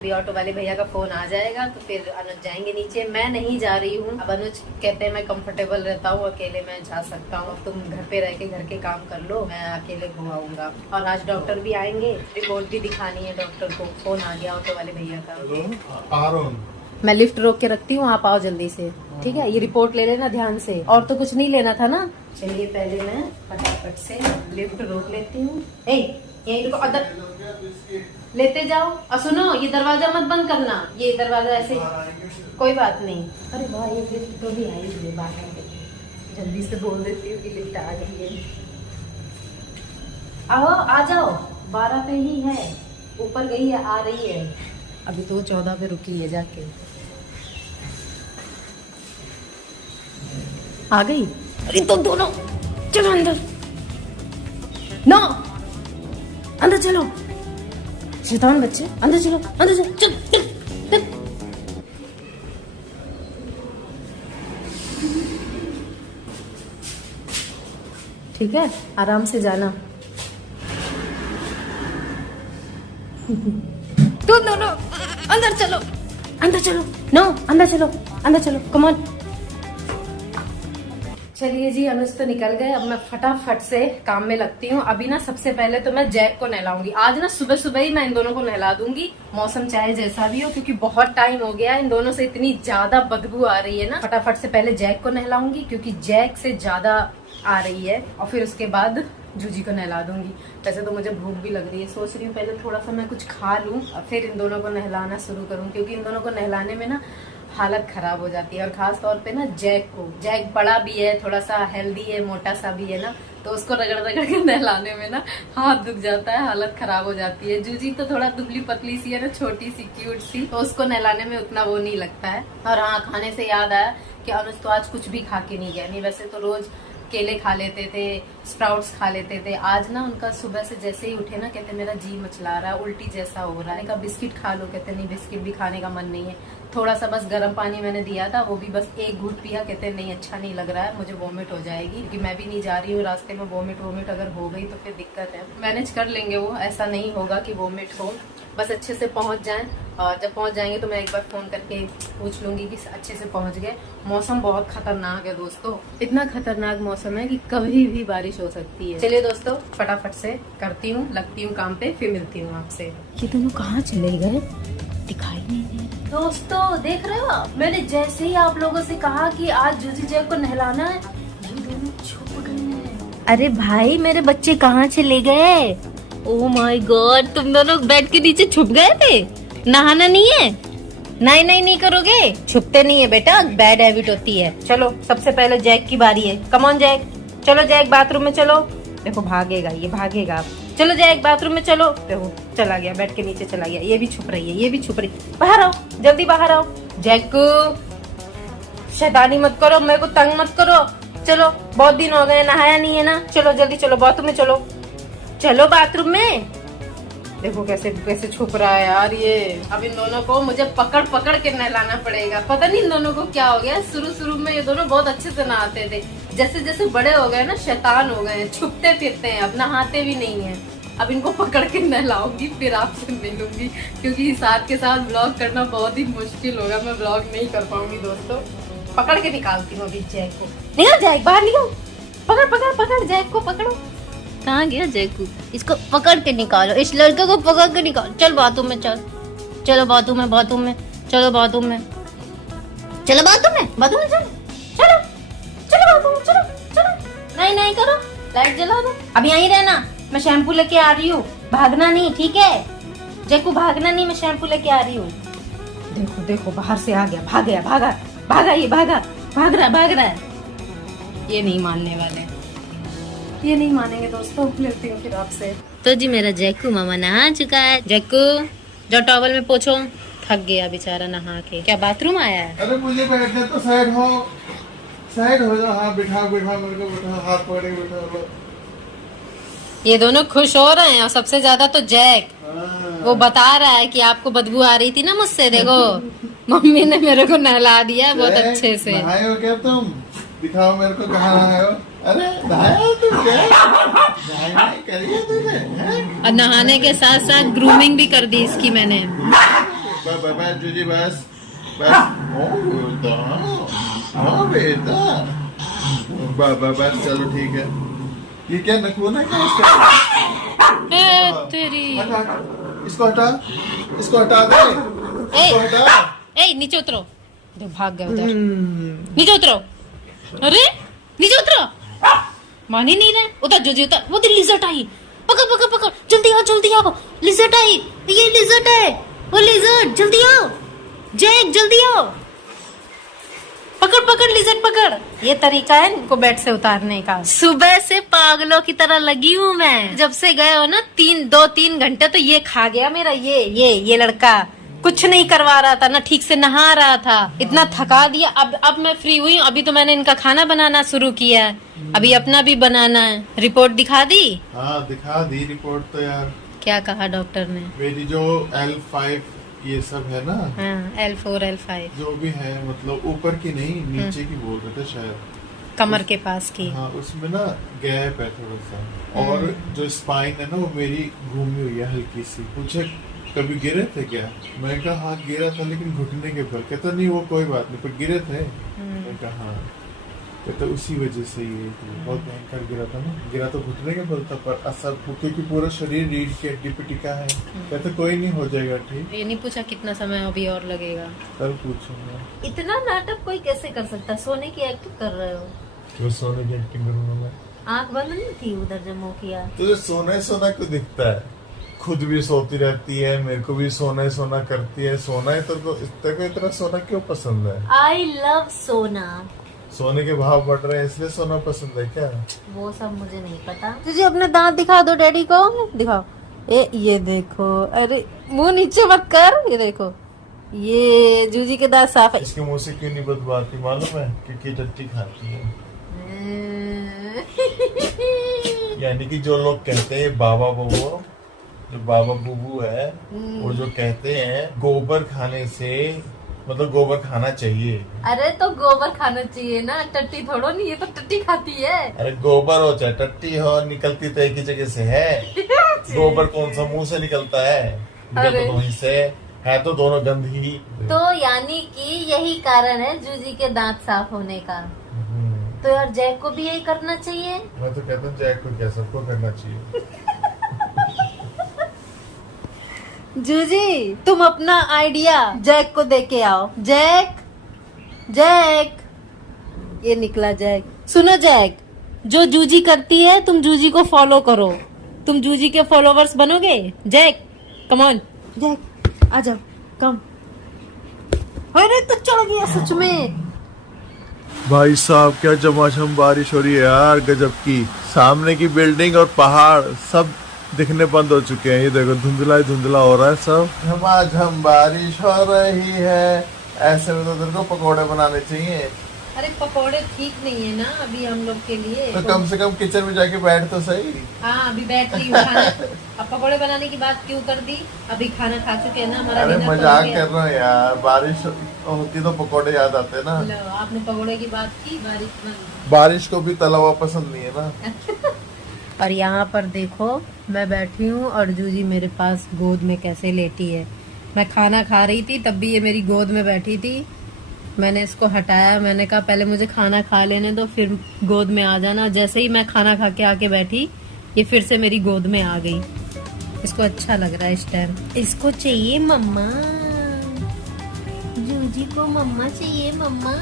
अभी ऑटो वाले भैया का फोन आ जाएगा तो फिर अनुज जाएंगे नीचे। मैं नहीं जा रही हूँ। अब अनुज कहते हैं मैं कंफर्टेबल रहता हूँ, अकेले मैं जा सकता हूँ, तुम घर पे रह के घर के काम कर लो, मैं अकेले घुमाऊंगा। और आज डॉक्टर भी आएंगे, रिपोर्ट भी दिखानी है डॉक्टर को। फोन आ गया ऑटो वाले भैया का। मैं लिफ्ट रोक के रखती हूँ, आप आओ जल्दी से, ठीक है? ये रिपोर्ट ले लेना ध्यान से, और तो कुछ नहीं लेना था ना। चलिए पहले मैं फटाफट से लिफ्ट रोक लेती हूँ। यही रुको, अदर लेते जाओ। और सुनो, ये दरवाजा मत बंद करना, ये दरवाजा ऐसे कोई बात नहीं। अरे वाह, ये लिफ्ट तो भी आई है बाहर। जल्दी से बोल देती हूँ कि लिफ्ट आ गई है। आओ, आ जाओ, 12 पे ही है, ऊपर गई है, आ रही है। अभी तो 14 पे रुकी है, जाके आ गई। अरे तो दोनों चलो अंदर, नो अंदर चलो, शैतान बच्चे, अंदर चलो, अंदर चलो, चल चल चल। ठीक है, आराम से जाना। तुम दोनों अंदर चलो, अंदर चलो, नो अंदर चलो, अंदर चलो, कम ऑन। चलिए जी, अनुज तो निकल गए। अब मैं फटाफट से काम में लगती हूँ। अभी ना सबसे पहले तो मैं जैक को नहलाऊंगी। आज ना सुबह सुबह ही मैं इन दोनों को नहला दूंगी, मौसम चाहे जैसा भी हो, क्योंकि बहुत टाइम हो गया। इन दोनों से इतनी ज्यादा बदबू आ रही है ना। फटाफट से पहले जैक को नहलाऊंगी, क्योंकि जैक से ज्यादा आ रही है, और फिर उसके बाद जूजी को नहला दूंगी। वैसे तो मुझे भूख भी लग रही है, सोच रही हूँ पहले थोड़ा सा मैं कुछ खा लूँ, फिर इन दोनों को नहलाना शुरू करूँ, क्योंकि इन दोनों को नहलाने में ना हालत खराब हो जाती है। और खास तौर पे ना जैक बड़ा भी है, थोड़ा सा हेल्दी है, मोटा सा भी है ना, तो उसको रगड़ रगड़ के नहलाने में ना हाथ दुख जाता है, हालत खराब हो जाती है। जूजी तो थोड़ा दुबली पतली सी है ना, छोटी सी क्यूट सी, तो उसको नहलाने में उतना वो नहीं लगता है। और हाँ, खाने से याद आया कि अनुज तो आज कुछ भी खा के नहीं गया। नहीं, वैसे तो रोज केले खा लेते थे, स्प्राउट्स खा लेते थे। आज ना उनका सुबह से जैसे ही उठे ना, कहते मेरा जी मचला रहा है, उल्टी जैसा हो रहा है। का बिस्किट खा लो, कहते नहीं बिस्किट भी खाने का मन नहीं है। थोड़ा सा बस गर्म पानी मैंने दिया था, वो भी बस एक घूंट पिया, कहते नहीं अच्छा नहीं लग रहा है, मुझे वोमिट हो जाएगी, क्योंकि मैं भी नहीं जा रही हूँ। रास्ते में वोमिट अगर हो गई तो फिर दिक्कत है। मैनेज कर लेंगे, वो ऐसा नहीं होगा कि वोमिट हो, बस अच्छे से पहुंच जाएं। और जब पहुंच जाएंगे तो मैं एक बार फोन करके पूछ लूंगी कि अच्छे से पहुंच गए। मौसम बहुत खतरनाक है दोस्तों, इतना खतरनाक मौसम है कि कभी भी बारिश हो सकती है। चलिए दोस्तों, फटाफट से करती हूँ, लगती हूँ काम पे, फिर मिलती हूँ आपसे। ये दोनों कहाँ चले गए, दिखाई नहीं दे। दोस्तों देख रहे हो, मैंने जैसे ही आप लोगों से कहा कि आज जूजी जैक को नहलाना है, ये दोनों छुप गए हैं। अरे भाई, मेरे बच्चे कहाँ चले गए? ओह माय गॉड, तुम दोनों बेड के नीचे छुप गए थे। नहाना नहीं है? नहीं करोगे? छुपते नहीं है बेटा, बैड हैबिट होती है। चलो सबसे पहले जैक की बारी है। कम ऑन जैक, चलो जैक बाथरूम में चलो। देखो भागेगा, ये भागेगा। चलो जैक बाथरूम में चलो। देखो चला गया, बेड के नीचे चला गया। ये भी छुप रही है, ये भी छुप रही। बाहर आओ, जल्दी बाहर आओ। जैक को शैतानी मत करो, मेरे को तंग मत करो। चलो, बहुत दिन हो गए, नहाया नहीं है ना। चलो जल्दी चलो, बाथरूम में चलो, चलो बाथरूम में। देखो कैसे कैसे छुप रहा है यार ये। अब इन दोनों को मुझे पकड़ पकड़ के नहलाना पड़ेगा। पता नहीं इन दोनों को क्या हो गया। शुरू में ये दोनों बहुत अच्छे से नहाते थे, जैसे जैसे बड़े हो गए ना, शैतान हो गए, छुपते फिरते हैं, अब नहाते भी नहीं है। अब इनको पकड़ के नहलाऊंगी, फिर आपसे मिलूंगी, क्योंकि साथ के साथ ब्लॉग करना बहुत ही मुश्किल होगा। मैं ब्लॉग नहीं कर पाऊंगी दोस्तों। पकड़ के निकालती हूँ अभी जैक को। निकल जैक, बाहर निकल। पकड़ जैक को, पकड़ो। कहाँ गया जैकू? इसको पकड़ के निकालो, इस लड़के को पकड़ के निकालो। चल बाथरूम में, चलो बाथरूम में, चलो बाथरूम में, चलो बाथरूम में, चलो नहीं करो, लाइट जला दो। अब यहीं रहना, मैं शैम्पू लेके आ रही हूँ, भागना नहीं, ठीक है जैकू, भागना नहीं, मैं शैम्पू लेके आ रही हूँ। देखो बाहर से आ गया, भाग रहा है। ये नहीं मानने वाले, ये नहीं मानेंगे दोस्तों। मिलती हूँ फिर आपसे। तो जी मेरा जैकू मामा नहा चुका है। जैकू जो टॉवल में पोछो, थक गया बेचारा नहा के। क्या बाथरूम आया है? अरे मुझे बैठने तो साइड हो जाओ। हाँ बिठा मेरे को, बिठा, हाथ पकड़ के बिठा। ये दोनों खुश हो रहे हैं, और सबसे ज्यादा तो जैक, वो बता रहा है कि आपको बदबू आ रही थी ना मुझसे, देखो मम्मी ने मेरे को नहला दिया बहुत अच्छे से। नहाए हो क्या तुम? दिखाओ मेरे को, कहाँ नहाए हो? अरे नहाया तुम क्या? और नहाने के साथ साथ ग्रूमिंग भी कर दी इसकी मैंने। बस जूजी बस बस। ओ बेटा, हाँ बेटा, बस चलो ठीक है। ये क्या नखून है क्या इसका? तेरी हटा, इसको हटा, इसको हटा दे, इसको हटा। ए नीचे उतरो, दो भाग गए उधर। नीचे उतरो, अरे नीचे उतरो, मान ही नहीं रहे। उतर जूजी उतर। वो तो लिजर्ट आई, पकड़ पकड़ पकड़, जल्दी आओ जल्दी आओ। लिजर्ट आई, ये लिजर्ट है, वो लिजर्ट, जल्दी आओ जैक, जल्दी आओ, पकड़ पकड़ लिजर्ट पकड़। ये तरीका है इनको बेड से उतारने का। सुबह से पागलों की तरह लगी हूँ मैं। जब से गए हो ना 2-3 घंटे तो ये खा गया मेरा ये लड़का। कुछ नहीं करवा रहा था ना, ठीक से नहा रहा था, इतना थका दिया। अब मैं फ्री हुई हूँ। अभी तो मैंने इनका खाना बनाना शुरू किया है, अभी अपना भी बनाना है। रिपोर्ट दिखा दी? हाँ दिखा दी रिपोर्ट तो यार। क्या कहा डॉक्टर ने? मेरी जो L5 ये सब है ना, हाँ, L4 L5 जो भी है, मतलब ऊपर की नहीं नीचे की बोल रहे थे शायद, कमर के पास की। हाँ उसमें ना गैप है थोड़ा सा। और जो स्पाइन है ना वो मेरी घूमी हुई है हल्की सी। पूछे कभी गिरे थे क्या? मैं कहा हाँ गिरा था, लेकिन घुटने के बल। कहता नहीं वो कोई बात नहीं, पर गिरे थे। मैं कहा हाँ। कहता उसी वजह से ये बहुत भयंकर गिरा था ना। गिरा तो घुटने के बल था, पर असर क्योंकि पूरा शरीर रीढ़ की हड्डी पे टिका है। कहता कोई नहीं, हो जाएगा ठीक। ये नहीं पूछा कितना समय अभी और लगेगा? कल पूछूंगा। इतना नाटक कोई कैसे कर सकता? सोने की एक्टिंग कर रहे हो? क्यों सोने की एक्टिंग करूंगा मैं? आँख बंद नहीं थी उधर जब मुँह किया? तुझे सोना ही सोना क्यों दिखता है? खुद भी सोती रहती है, मेरे को भी सोना ही सोना करती है। सोना ही तेरे को इतना सोना क्यों पसंद है? आई लव सोना। सोने के भाव बढ़ रहे हैं इसलिए सोना पसंद है क्या? वो सब मुझे नहीं पता। तुझे अपने दांत दिखा दो डैडी को, दिखाओ। ये देखो, अरे मुंह नीचे मत कर, ये देखो, ये जूजी के दांत साफ है। इसके मुंह से क्यों नहीं बदबू आती मालूम है? क्योंकि टट्टी खाती है। यानी कि जो लोग कहते हैं बाबा बुबू, जो बाबा बुबू है, वो जो कहते हैं गोबर खाने से, मतलब गोबर खाना चाहिए। अरे तो गोबर खाना चाहिए ना, टट्टी थोड़ो नहीं, ये तो टट्टी खाती है। अरे गोबर हो चाहे टट्टी हो, निकलती तो एक ही जगह से है। गोबर कौन सा मुंह से निकलता है? निकलता तो वहीं से है, तो दोनों गंद ही। तो यानी कि यही कारण है जूजी के दांत साफ होने का। तो यार जैक को भी यही करना चाहिए। मैं तो कहता हूँ जैक को क्या, सबको करना चाहिए। जूजी तुम अपना आइडिया जैक को दे के आओ। जैक, जैक, ये निकला जैक। सुनो जैक, जो जूजी करती है तुम जूजी को फॉलो करो, तुम जूजी के फॉलोवर्स बनोगे। जैक कम ऑन, जैक आ जाओ, कम। अरे तो चढ़ गया सच में। भाई साहब क्या झमाझम बारिश हो रही है यार, गजब की। सामने की बिल्डिंग और पहाड़ सब दिखने बंद हो चुके हैं। ये देखो धुंधला ही धुंधला हो रहा है सब। झमाझम बारिश हो रही है, ऐसे में तो तेरे को पकौड़े बनाने चाहिए। अरे पकौड़े ठीक नहीं है ना अभी हम लोग के लिए। तो कम से कम किचन में जाके बैठ तो सही। हाँ अभी बैठ रही हूँ। अब पकौड़े बनाने की बात क्यों कर दी? अभी खाना खा चुके हैं ना, हमारा अरे डिनर मजाक हो गया। कर रहा हूँ यार, बारिश होती तो पकौड़े याद आते ना। लो, आपने पकौड़े की बात की, बारिश में। बारिश को भी तला हुआ पसंद नहीं है ना। और यहाँ पर देखो मैं बैठी हूँ और जूजी मेरे पास गोद में कैसे लेटी है। मैं खाना खा रही थी तब भी ये मेरी गोद में बैठी थी। मैंने इसको हटाया, मैंने कहा पहले मुझे खाना खा लेने दो फिर गोद में आ जाना। जैसे ही मैं खाना खा के आके बैठी ये फिर से मेरी गोद में आ गई। इसको अच्छा लग रहा है इस टाइम। इसको चाहिए मम्मा, जूजी को मम्मा चाहिए, मम्मा।